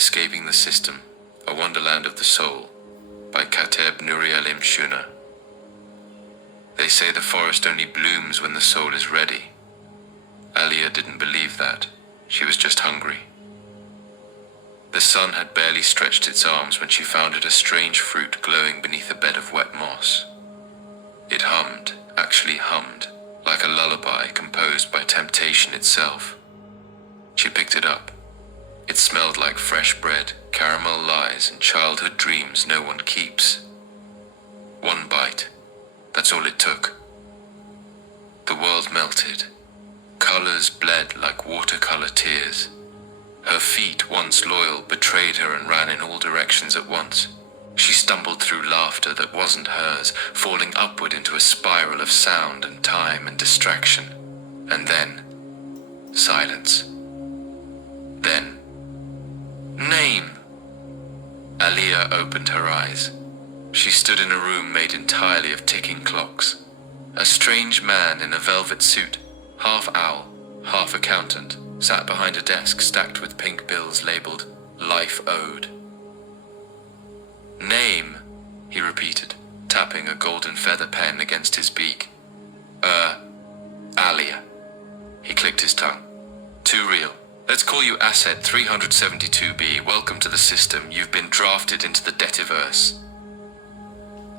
Escaping the System, A Wonderland of the Soul, by Kateb Nurialim Shuna. They say the forest only blooms when the soul is ready. Aliyah didn't believe that. She was just hungry. The sun had barely stretched its arms when she found a strange fruit glowing beneath a bed of wet moss. It hummed, actually hummed, like a lullaby composed by temptation itself. She picked it up. It smelled like fresh bread, caramel lies, and childhood dreams no one keeps. One bite. That's all it took. The world melted. Colors bled like watercolor tears. Her feet, once loyal, betrayed her and ran in all directions at once. She stumbled through laughter that wasn't hers, falling upward into a spiral of sound and time and distraction. And then, silence. Then, name! Aliyah opened her eyes. She stood in a room made entirely of ticking clocks. A strange man in a velvet suit, half owl, half accountant, sat behind a desk stacked with pink bills labeled Life Owed. Name, he repeated, tapping a golden feather pen against his beak. Aliyah. He clicked his tongue. Too real. Let's call you Asset 372B. Welcome to the system. You've been drafted into the Debtiverse.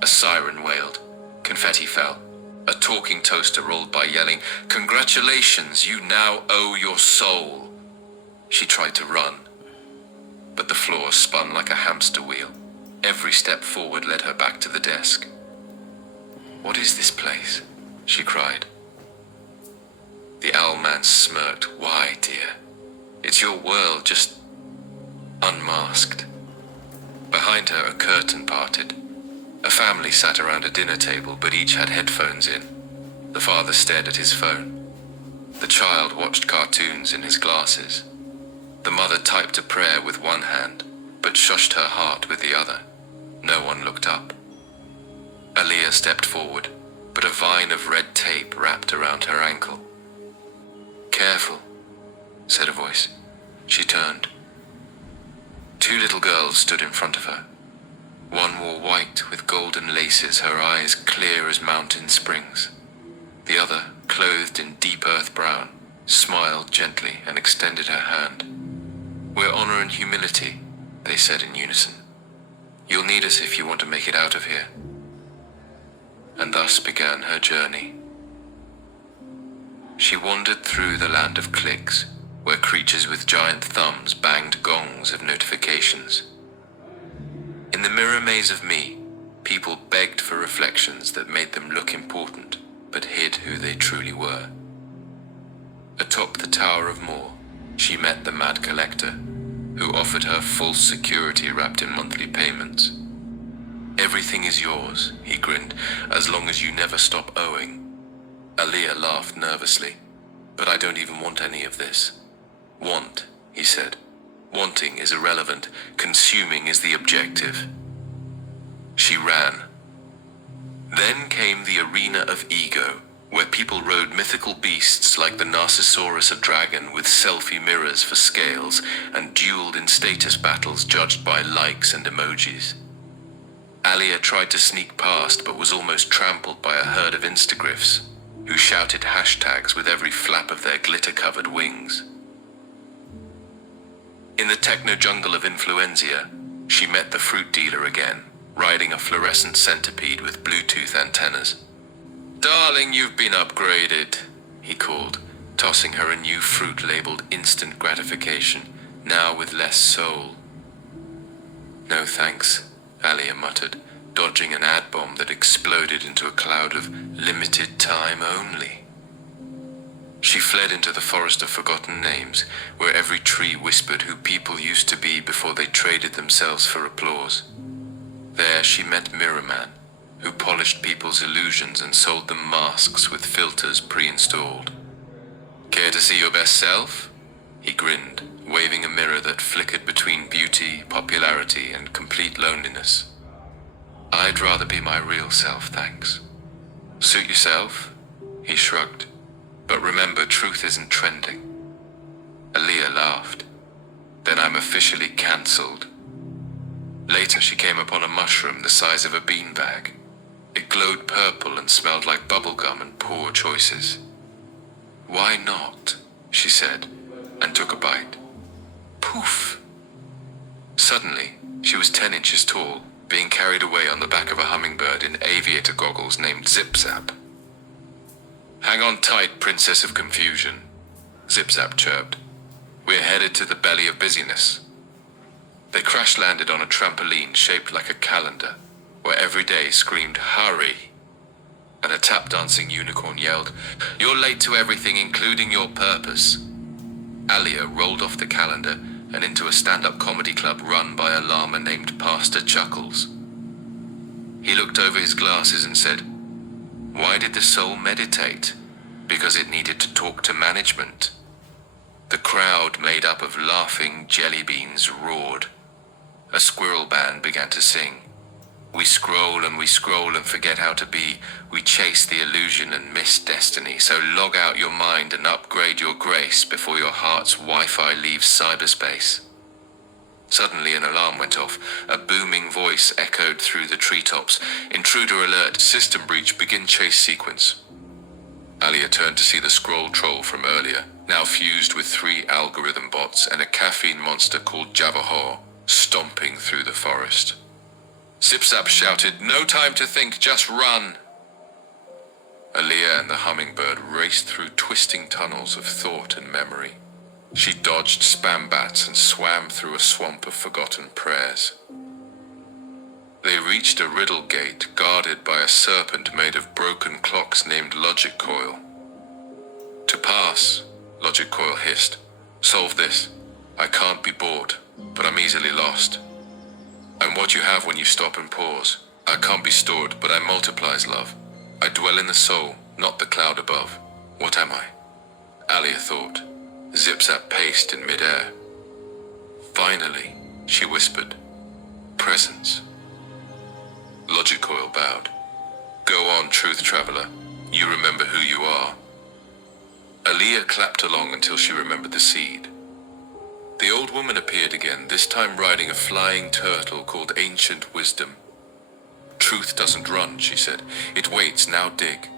A siren wailed. Confetti fell. A talking toaster rolled by yelling, "Congratulations, you now owe your soul." She tried to run, but the floor spun like a hamster wheel. Every step forward led her back to the desk. "What is this place?" she cried. The owlman smirked. "Why, dear? It's your world, just unmasked." Behind her, a curtain parted. A family sat around a dinner table, but each had headphones in. The father stared at his phone. The child watched cartoons in his glasses. The mother typed a prayer with one hand, but shushed her heart with the other. No one looked up. Aliyah stepped forward, but a vine of red tape wrapped around her ankle. "Careful," said a voice. She turned. Two little girls stood in front of her. One wore white with golden laces, her eyes clear as mountain springs. The other, clothed in deep earth brown, smiled gently and extended her hand. "We're honor and humility," they said in unison. "You'll need us if you want to make it out of here." And thus began her journey. She wandered through the land of clicks, where creatures with giant thumbs banged gongs of notifications. In the mirror maze of me, people begged for reflections that made them look important, but hid who they truly were. Atop the Tower of Moor, she met the Mad Collector, who offered her false security wrapped in monthly payments. "Everything is yours," he grinned, "as long as you never stop owing." Aliyah laughed nervously. "But I don't even want any of this." "Want," he said. "Wanting is irrelevant. Consuming is the objective." She ran. Then came the arena of ego, where people rode mythical beasts like the Narcissaurus, a dragon with selfie mirrors for scales, and dueled in status battles judged by likes and emojis. Aliyah tried to sneak past, but was almost trampled by a herd of Instagriffs, who shouted hashtags with every flap of their glitter-covered wings. In the techno-jungle of Influenzia, she met the fruit dealer again, riding a fluorescent centipede with Bluetooth antennas. "Darling, you've been upgraded," he called, tossing her a new fruit labeled instant gratification, now with less soul. "No thanks," Aliyah muttered, dodging an ad bomb that exploded into a cloud of limited time only. She fled into the forest of forgotten names, where every tree whispered who people used to be before they traded themselves for applause. There she met Mirror Man, who polished people's illusions and sold them masks with filters pre-installed. "Care to see your best self?" He grinned, waving a mirror that flickered between beauty, popularity, and complete loneliness. "I'd rather be my real self, thanks." "Suit yourself?" He shrugged. "But remember, truth isn't trending." Aliyah laughed. "Then I'm officially cancelled. Later she came upon a mushroom the size of a beanbag. It glowed purple and smelled like bubblegum and poor choices. "Why not?" she said, and took a bite. Poof! Suddenly, she was 10 inches tall, being carried away on the back of a hummingbird in aviator goggles named Zip Zap. "Hang on tight, Princess of Confusion," Zip Zap chirped. "We're headed to the belly of busyness." They crash-landed on a trampoline shaped like a calendar, where every day screamed, "Hurry!" And a tap-dancing unicorn yelled, "You're late to everything, including your purpose." Alia rolled off the calendar and into a stand-up comedy club run by a llama named Pastor Chuckles. He looked over his glasses and said, "Why did the soul meditate? Because it needed to talk to management." The crowd, made up of laughing jelly beans, roared. A squirrel band began to sing. "We scroll and forget how to be. We chase the illusion and miss destiny. So log out your mind and upgrade your grace before your heart's Wi-Fi leaves cyberspace." Suddenly an alarm went off. A booming voice echoed through the treetops. "Intruder alert, system breach, begin chase sequence." Alia turned to see the scroll troll from earlier, now fused with 3 algorithm bots and a caffeine monster called Javahaw, stomping through the forest. Zip-Zap shouted, "No time to think, just run!" Alia and the hummingbird raced through twisting tunnels of thought and memory. She dodged spam bats and swam through a swamp of forgotten prayers. They reached a riddle gate guarded by a serpent made of broken clocks named Logic Coil. "To pass," Logic Coil hissed. "Solve this. I can't be bought, but I'm easily lost. I'm what you have when you stop and pause. I can't be stored, but I multiplies love. I dwell in the soul, not the cloud above. What am I?" Alia thought. Zip-Zap paced in midair. "Finally," she whispered. "Presence." Logic Coil bowed. "Go on, truth traveler. You remember who you are." Alia clapped along until she remembered the seed. The old woman appeared again, this time riding a flying turtle called Ancient Wisdom. "Truth doesn't run," she said. "It waits, now dig."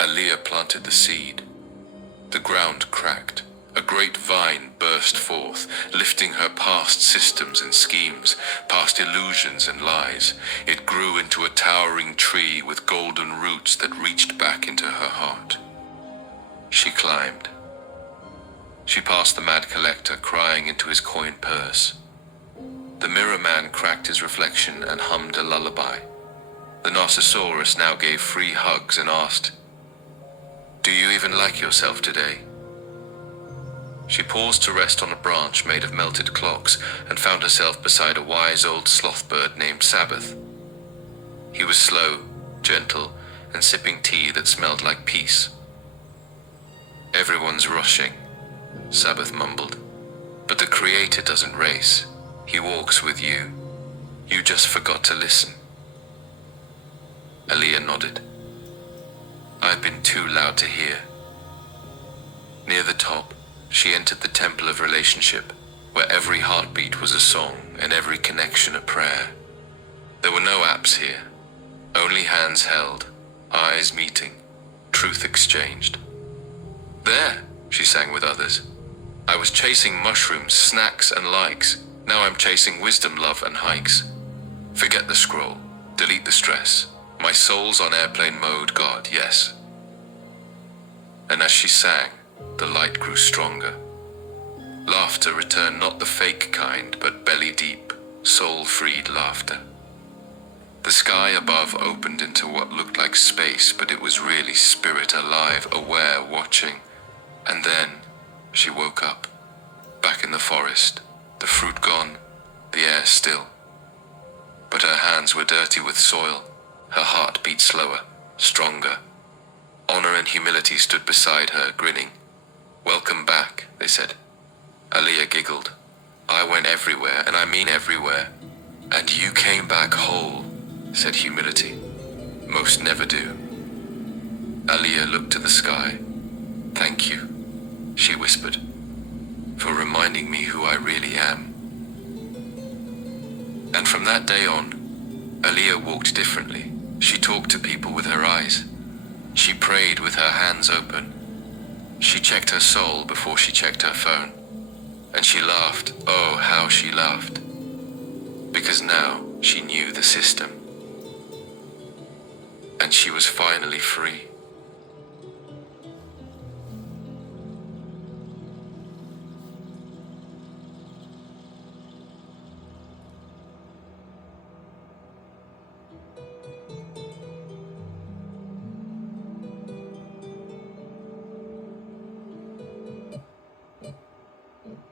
Alia planted the seed. The ground cracked. A great vine burst forth, lifting her past systems and schemes, past illusions and lies. It grew into a towering tree with golden roots that reached back into her heart. She climbed. She passed the mad collector crying into his coin purse. The mirror man cracked his reflection and hummed a lullaby. The Narcissaurus now gave 3 hugs and asked, "Do you even like yourself today?" She paused to rest on a branch made of melted clocks and found herself beside a wise old sloth bird named Sabbath. He was slow, gentle, and sipping tea that smelled like peace. "Everyone's rushing," Sabbath mumbled. "But the Creator doesn't race. He walks with you. You just forgot to listen." Alia nodded. "I've been too loud to hear." Near the top, she entered the temple of relationship, where every heartbeat was a song and every connection a prayer. There were no apps here, only hands held, eyes meeting, truth exchanged. "There," she sang with others. "I was chasing mushrooms, snacks, and likes. Now I'm chasing wisdom, love, and hikes. Forget the scroll, delete the stress. My soul's on airplane mode, God, yes." And as she sang, the light grew stronger. Laughter returned, not the fake kind, but belly-deep, soul-freed laughter. The sky above opened into what looked like space, but it was really spirit alive, aware, watching. And then she woke up, back in the forest, the fruit gone, the air still. But her hands were dirty with soil, her heart beat slower, stronger. Honor and humility stood beside her, grinning. "Welcome back," they said. Alia giggled. "I went everywhere, and I mean everywhere. And you came back whole," said humility. "Most never do." Alia looked to the sky. "Thank you," she whispered. for reminding me who I really am. And from that day on, Aaliyah walked differently. She talked to people with her eyes. She prayed with her hands open. She checked her soul before she checked her phone. And she laughed, oh how she laughed. Because now she knew the system. And she was finally free.